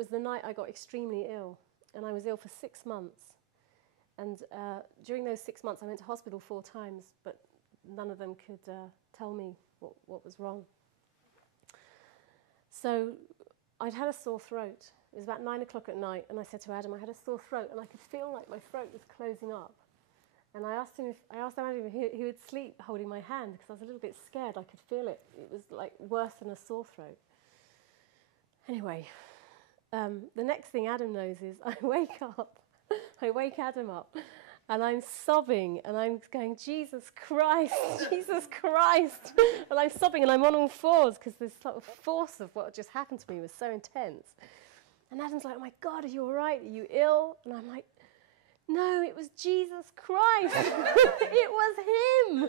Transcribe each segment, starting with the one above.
was the night I got extremely ill, and I was ill for 6 months. And during those 6 months, I went to hospital 4 times, but none of them could tell me what was wrong. So I'd had a sore throat. It was about 9 o'clock at night, and I said to Adam, I had a sore throat, and I could feel like my throat was closing up. And I asked Adam if he would sleep holding my hand, because I was a little bit scared. I could feel it. It was like worse than a sore throat. Anyway, the next thing Adam knows is I wake Adam up, and I'm sobbing, and I'm going, Jesus Christ, Jesus Christ. And I'm sobbing, and I'm on all fours, because this sort of force of what just happened to me was so intense. And Adam's like, oh my God, are you all right? Are you ill? And I'm like, no, it was Jesus Christ. It was him.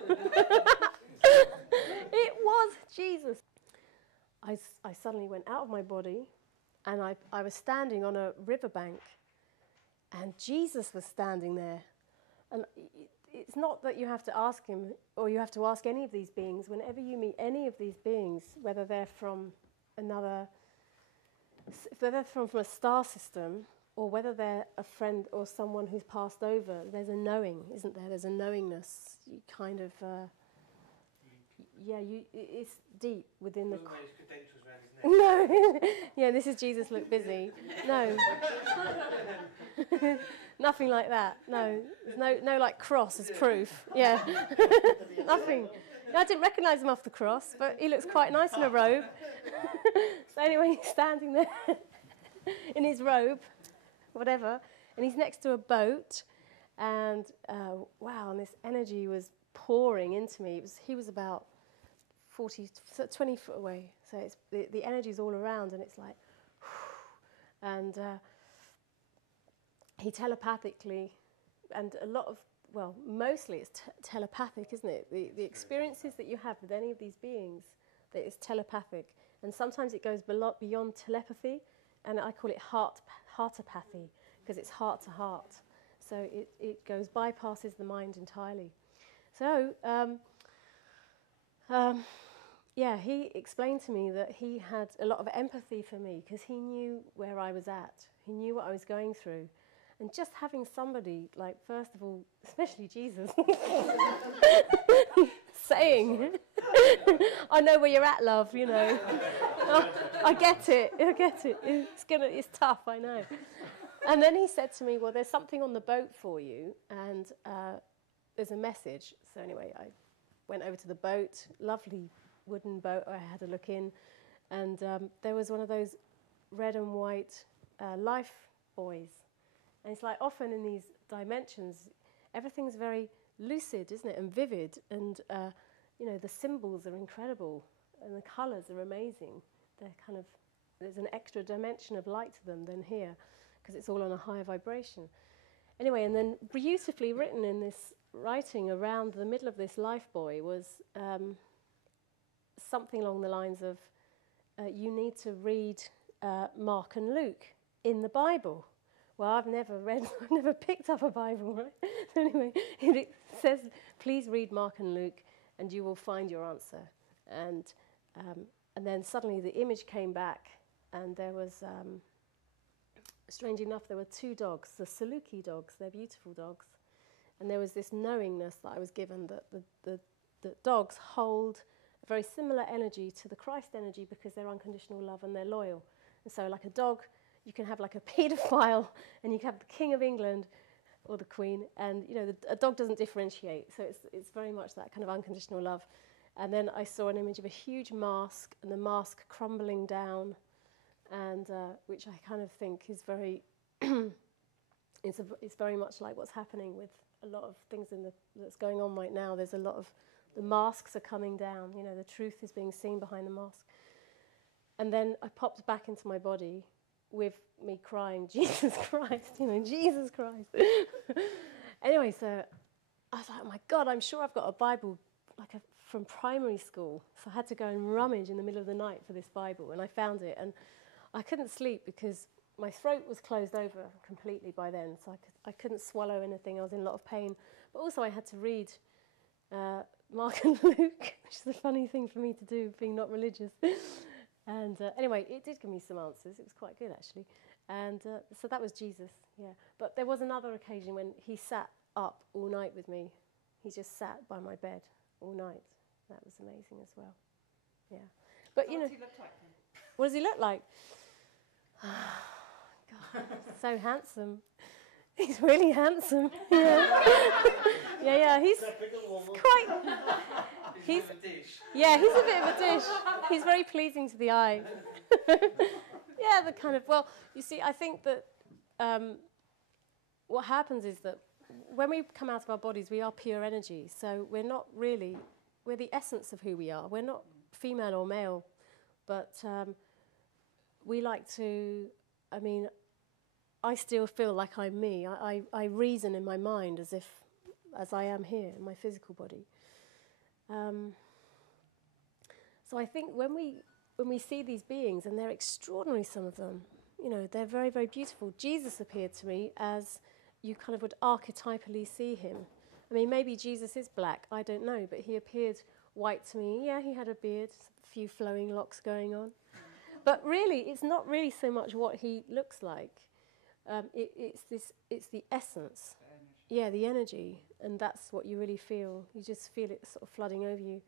It was Jesus. I suddenly went out of my body, and I was standing on a riverbank, and Jesus was standing there. And it's not that you have to ask him, or you have to ask any of these beings. Whenever you meet any of these beings, whether they're from if they're from a star system, or whether they're a friend or someone who's passed over, there's a knowing, isn't there? There's a knowingness. You kind of, it's deep within the... No, yeah, this is Jesus look busy. No. Nothing like that. No, there's no like cross as proof. Yeah, nothing. I didn't recognise him off the cross, but he looks quite nice in a robe. So anyway, he's standing there in his robe, whatever, and he's next to a boat, and and this energy was pouring into me. He was about 20 foot away, so it's the energy's all around, and it's like, and he telepathically, and a lot of, mostly it's telepathic, isn't it? The experiences that you have with any of these beings, that is telepathic, and sometimes it goes beyond telepathy, and I call it heartopathy, because it's heart to heart. So it bypasses the mind entirely. So, he explained to me that he had a lot of empathy for me, because he knew where I was at. He knew what I was going through. And just having somebody, like, first of all, especially Jesus, saying, I know where you're at, love, you know. I get it. It's tough, I know. And then he said to me, well, there's something on the boat for you, and there's a message. So anyway, I went over to the boat, lovely wooden boat I had a look in, and there was one of those red and white life buoys. And it's like often in these dimensions, everything's very lucid, isn't it, and vivid, and the symbols are incredible, and the colours are amazing. They're kind of, there's an extra dimension of light to them than here, because it's all on a higher vibration. Anyway, and then beautifully written in this writing around the middle of this life buoy was something along the lines of, you need to read Mark and Luke in the Bible. Well, I've never picked up a Bible, right? So anyway, it says, please read Mark and Luke, and you will find your answer. And then suddenly the image came back, and there was, strangely enough, there were 2 dogs, the Saluki dogs. They're beautiful dogs. And there was this knowingness that I was given that the dogs hold a very similar energy to the Christ energy, because they're unconditional love and they're loyal. And so like a dog, you can have like a paedophile, and you can have the King of England or the Queen, and a dog doesn't differentiate. So it's very much that kind of unconditional love. And then I saw an image of a huge mask, and the mask crumbling down, and which I kind of think is very, it's very much like what's happening with a lot of things that's going on right now. There's a lot of, the masks are coming down, the truth is being seen behind the mask. And then I popped back into my body with me crying, Jesus Christ, Jesus Christ. Anyway, so I was like, oh my God, I'm sure I've got a Bible from primary school. So I had to go and rummage in the middle of the night for this Bible, and I found it. And I couldn't sleep because my throat was closed over completely by then, so I couldn't swallow anything. I was in a lot of pain. But also I had to read Mark and Luke, which is a funny thing for me to do, being not religious. And anyway, it did give me some answers. It was quite good, actually. And so that was Jesus, yeah. But there was another occasion when he sat up all night with me. He just sat by my bed all night. That was amazing as well, yeah. But, So you know, what does he look like then? what does he look like? God, so handsome. He's really handsome. Yeah, yeah. He's quite. He's a dish. Yeah, he's a bit of a dish. He's very pleasing to the eye. Yeah, the kind of, well, you see, I think that what happens is that when we come out of our bodies, we are pure energy. So we're not really, we're the essence of who we are. We're not female or male, but we like to, I mean, I still feel like I'm me. I reason in my mind as I am here in my physical body. So I think when we see these beings, and they're extraordinary, some of them, you know, they're very, very beautiful. Jesus appeared to me as you kind of would archetypally see him. I mean, maybe Jesus is black, I don't know, but he appeared white to me. Yeah, he had a beard, a few flowing locks going on. But really, it's not really so much what he looks like. It's the essence. Yeah, the energy, and that's what you really feel. You just feel it sort of flooding over you.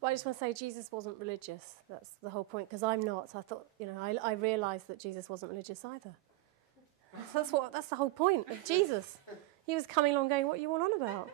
But I just want to say Jesus wasn't religious. That's the whole point, because I'm not. I thought, you know, I realised that Jesus wasn't religious either. That's the whole point of Jesus. He was coming along going, what are you all on about?